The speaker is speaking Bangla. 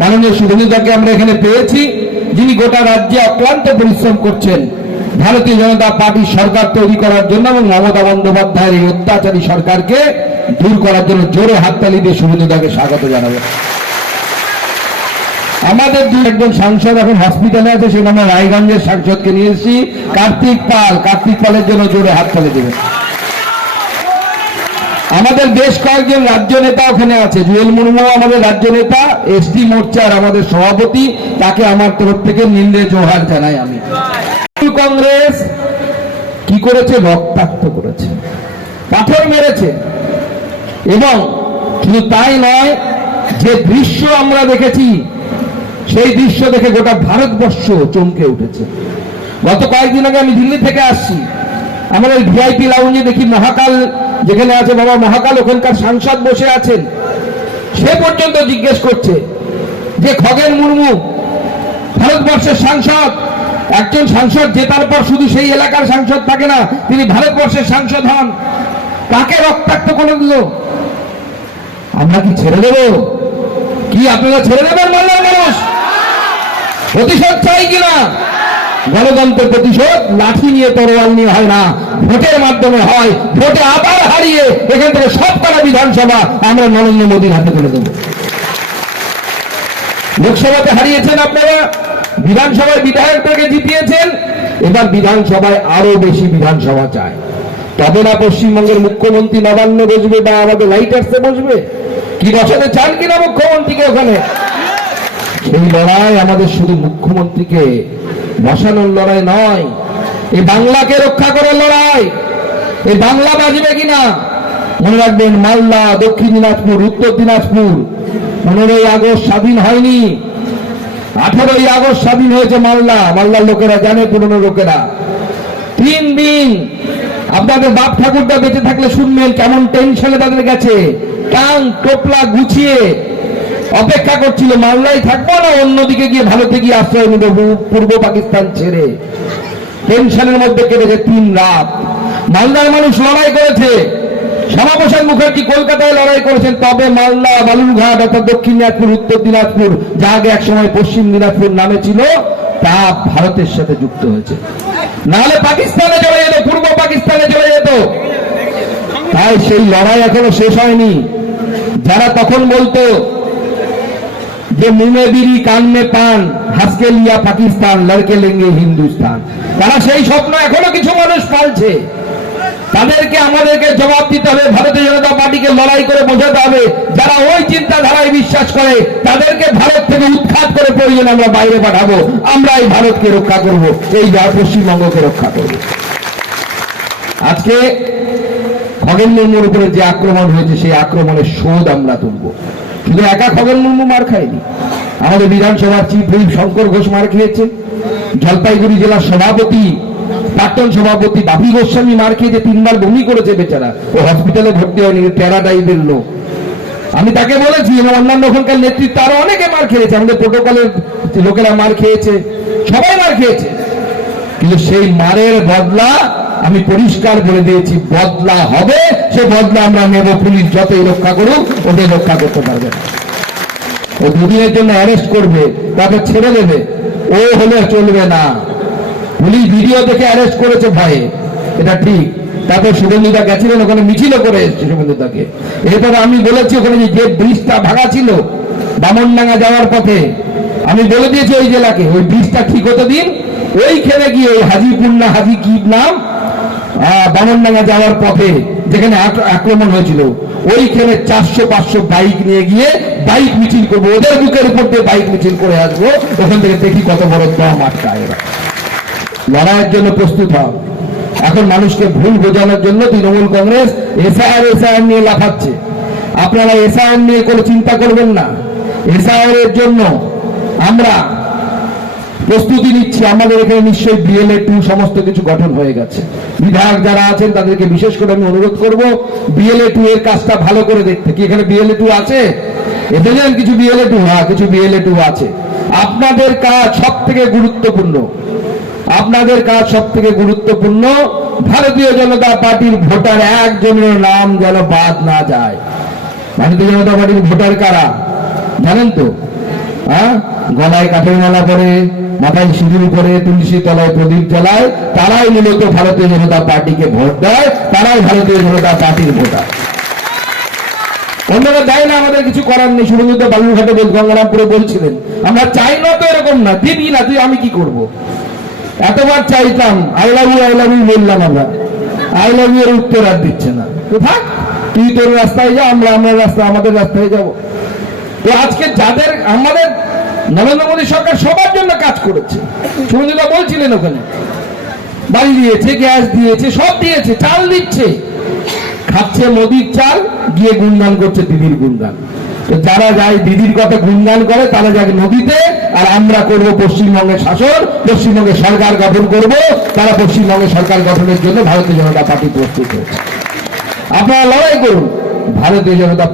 মাননীয় শুভেন্দুদাকে আমরা এখানে পেয়েছি, যিনি গোটা রাজ্যে অক্লান্ত পরিশ্রম করছেন। ভারতীয় জনতা পার্টির সরকার তৈরি করার জন্য এবং মমতা বন্দ্যোপাধ্যায়ের এই অত্যাচারী সরকারকে দূর করার জন্য জোরে হাততালি দিয়ে শুভেন্দুদাকে স্বাগত জানাব। আমাদের দু একজন সাংসদ এখন হসপিটালে আছে সেখানে রায়গঞ্জের সাংসদকে নিয়ে এসেছি। কার্তিক পাল, কার্তিক পালের জন্য জোরে হাততালি দেবেন। আমাদের বেশ কয়েকজন রাজ্য নেতা ওখানে আছে। জুয়েল মুর্মু আমাদের রাজ্য নেতা এসটি মোর্চার আমাদের সভাপতি, তাকে আমার তরফ থেকে নিন্দে জোহার জানাই আমি। কংগ্রেস কি করেছে? রক্তাক্ত করেছে। পাথর মেরেছে। এবং শুধু তাই নয়, যে দৃশ্য আমরা দেখেছি, সেই দৃশ্য দেখে গোটা ভারতবর্ষ চমকে উঠেছে। গত কয়েকদিন আগে আমি দিল্লি থেকে আসছি। আমাদের ভিআইপি লাউঞ্জে দেখি মহাকাল, যেখানে আছে বাবা মহাকাল, ওখানকার সাংসদ বসে আছেন। সে পর্যন্ত জিজ্ঞেস করছে যে খগেন মুর্মু, ভারতবর্ষের সাংসদ, একজন সাংসদ জেতার পর শুধু সেই এলাকার সাংসদ থাকে না, তিনি ভারতবর্ষের সাংসদ হন। কাকে রক্তাক্ত করে দিল? আমরা কি ছেড়ে দেব? কি আপনারা ছেড়ে দেবেন মানুষ? প্রতিশোধ চাই কিনা? গণতন্ত্রের প্রতিশোধ, লাঠি নিয়ে তরোয়াল নিয়ে হয় না। ভোটের মাধ্যমে হয়, ভোটে আবার হারিয়ে এখান থেকে সব কটা বিধানসভা আমরা নরেন্দ্র মোদীর হাতে তুলে দেবো। লোকসভাতে হারিয়েছেন আপনারা বিধানসভায় বিধায়কটাকে জিতিয়েছেন, এবার বিধানসভায় আরও বেশি বিধানসভা চায়। তবে না পশ্চিমবঙ্গের মুখ্যমন্ত্রী নবান্ন বসবে বা আমাদের লাইটার্সে বসবে? কি বসাতে চান কিনা মুখ্যমন্ত্রীকে ওখানে? সেই লড়াই আমাদের শুধু মুখ্যমন্ত্রীকে বসানোর লড়াই নয়। এই বাংলাকে রক্ষা করার লড়াই। এই বাংলা বাজবে কিনা? মনে রাখবেন, মালদা, দক্ষিণ দিনাজপুর, উত্তর দিনাজপুর। পনেরোই আগস্ট স্বাধীন হয়নি। আঠারোই আগস্ট স্বাধীন হয়েছে মালদা। মালদার লোকেরা জানে, পুরনো লোকেরা। তিন দিন আপনাদের বাপ ঠাকুরটা বেঁচে থাকলে শুনবেন কেমন টেনশনে তাদের গেছে। টাং, টোপলা গুছিয়ে অপেক্ষা করছিল মালদায় থাকব না, অন্যদিকে গিয়ে ভারতে গিয়ে আশ্রয় নেবে, পূর্ব পাকিস্তান ছেড়ে। টেনশনের মধ্যে কেটেছে তিন রাত। মালদার মানুষ লড়াই করেছে। শ্যামাপ্রসাদ মুখার্জি কলকাতায় লড়াই করেছেন। তবে মালদা, বালুরঘাট অর্থাৎ দক্ষিণ দিনাজপুর, উত্তর দিনাজপুর, যা আগে একসময় পশ্চিম দিনাজপুর নামে ছিল, তা ভারতের সাথে যুক্ত হয়েছে। নাহলে পাকিস্তানে চলে যেত, পূর্ব পাকিস্তানে চলে যেত। তাই সেই লড়াই এখনও শেষ হয়নি। যারা তখন বলতো যে মুমে বিড়ি কান মে পান, হাসকে লিয়া পাকিস্তান, লড়কে লেঙ্গে হিন্দুস্তান। তারা সেই স্বপ্ন এখনও কিছু মানুষ পালছে। তাদেরকে আমাদেরকে জবাব দিতে হবে, ভারতীয় জনতা পার্টিকে লড়াই করে বোঝাতে হবে। যারা ওই চিন্তাধারায় বিশ্বাস করে, তাদেরকে ভারত থেকে উৎখাত করে প্রয়োজন আমরা বাইরে পাঠাবো। আমরা এই ভারতকে রক্ষা করব, এই পশ্চিমবঙ্গকে রক্ষা করব। আজকে খগেন মুর্মুর উপরে যে আক্রমণ হয়েছে, সেই আক্রমণের শোধ আমরা তুলব। শুধু একা খগেন মুর্মু মার খায়নি। আমাদের বিধানসভার চিফ হুইপ শঙ্কর ঘোষ মার খেয়েছে জলপাইগুড়ি জেলার সভাপতি, প্রাক্তন সভাপতি বাপি গোস্বামী মার খেয়েছে তিনবার বমি করেছে বেচারা, ও হসপিটালে ভর্তি হয়নি প্যারাডাইজের লোক। আমি তাকে বলেছি, এবং অন্যান্য ওখানকার নেতৃত্ব আরও অনেকে মার খেয়েছে, আমাদের প্রোটোকলের লোকেরা মার খেয়েছে, সবাই মার খেয়েছে। কিন্তু সেই মারের বদলা আমি পরিষ্কার বলে দিয়েছি, বদলা হবে সে বদলা আমরা নেব, পুলিশ যতই রক্ষা করুক, ওদের রক্ষা করতে পারবে ও দুদিনের জন্য অ্যারেস্ট করবে তাকে ছেড়ে দেবে। ও হলে চলবে না। পুলিশ ভিডিও দেখে অ্যারেস্ট করেছে ভয়ে। এটা ঠিক। তারপর শুভেন্দুদা গেছিলেন, ওখানে মিছিলও করে এসছে শুভেন্দুদাকে এরপর আমি বলেছি ওখানে যে ব্রিজটা ভাঙা ছিল, বামনডাঙ্গা যাওয়ার পথে, আমি বলে দিয়েছি ওই জেলাকে, ওই ব্রিজটা ঠিক হতে দিন ওইখানে গিয়ে ওই হাজিপুর না হাজি কি নাম বামনডাঙ্গা যাওয়ার পথে যেখানে আক- আক্রমণ হয়েছিল, ওইখানে চারশো, পাঁচশো বাইক নিয়ে গিয়ে বাইক মিছিল করব, ওদের বুকের উপর দিয়ে বাইক মিছিল করে আসব, ওখান থেকে দেখি কত বড় দম আটকায় লড়াইয়ের জন্য প্রস্তুত হও। এখন মানুষকে ভুল বোঝানোর জন্য তৃণমূল কংগ্রেস এসআইআর এসআইআর নিয়ে লাফাচ্ছে। আপনারা এসআইআর নিয়ে কোনো চিন্তা করবেন না। এসআইআর এর জন্য আমরা প্রস্তুতি নিচ্ছি। আমাদের এখানে নিশ্চয়ই বিএলএ টু সমস্ত কিছু গঠন হয়ে গেছে। বিধায়ক যারা আছেন, তাদেরকে বিশেষ করে আমি অনুরোধ করব বিএলএ টু এর কাজটা ভালো করে দেখতে। কি এখানে বিএলএ টু আছে? এতে যেন কিছু বিএলএ টু হ্যাঁ কিছু বিএলএ টু আছে। আপনাদের কাজ সব থেকে গুরুত্বপূর্ণ। আপনাদের কাজ সব থেকে গুরুত্বপূর্ণ, ভারতীয় জনতা পার্টির ভোটার একজনের নাম যেন বাদ না যায়। ভারতীয় জনতা পার্টির ভোটার কারা? জানেন তো? হ্যাঁ? গলায় কাঠের মালা পরে, মাথায় সিঁদুর করে তুলসী তলায় প্রদীপ জ্বালায়, তারাই মূলত ভারতীয় জনতা পার্টিকে ভোট দেয়, তারাই ভারতীয় জনতা পার্টির ভোটার। অন্যরা দেয় না, আমাদের কিছু করার নেই। শুভযুদ্ধ বালুরঘাটে বল গঙ্গারামপুরে বলছিলেন, আমরা চাই না তো এরকম না দিবি না, তুই আমি কি করব? এতবার চাইতাম I love you I love you বললাম আমরা। আই লাভ ইউ এর উত্তর আর দিচ্ছে না। তো থাক, তুই তোর রাস্তায় যা, আমরা আমরা রাস্তা আমাদের রাস্তায় যাব। তো আজকে যাদের আমাদের নরেন্দ্র মোদী সরকার সবার জন্য কাজ করেছে। শুভজিৎ বলছিলেন ওখানে, বাড়ি দিয়েছে, গ্যাস দিয়েছে, সব দিয়েছে, চাল দিচ্ছে। খাচ্ছে মোদির চাল, গিয়ে গুণগান করছে দিদির গুণগান। তো যারা যায় দিদির কথা গুণগান করে, তারা যাকে নদীতে, আর আমরা করব পশ্চিমবঙ্গের শাসন, পশ্চিমবঙ্গের সরকার গঠন করব, তারা পশ্চিমবঙ্গের সরকার গঠনের জন্য ভারতীয় জনতা পার্টি প্রস্তুত হয়েছে। আপনারা লড়াই করুন, ভারতীয় জনতা